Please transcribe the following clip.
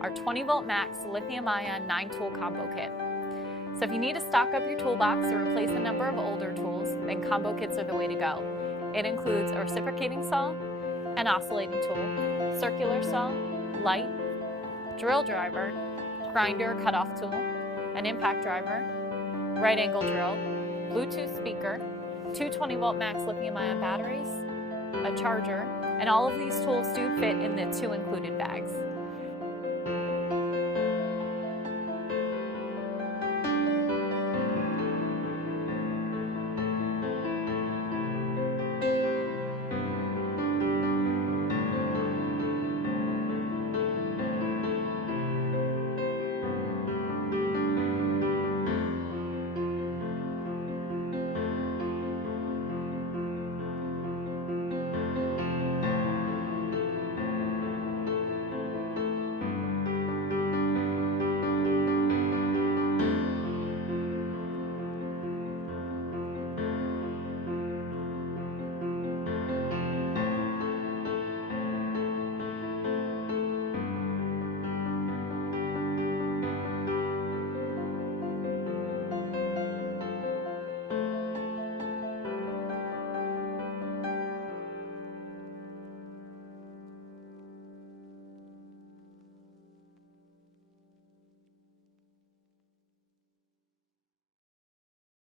our 20-volt max lithium-ion 9-tool combo kit. So if you need to stock up your toolbox or replace a number of older tools, then combo kits are the way to go. It includes a reciprocating saw, an oscillating tool, circular saw, light, drill driver, grinder or cutoff tool, an impact driver, right angle drill, Bluetooth speaker, two 20-volt max lithium-ion batteries, a charger, and all of these tools do fit in the 2 included bags.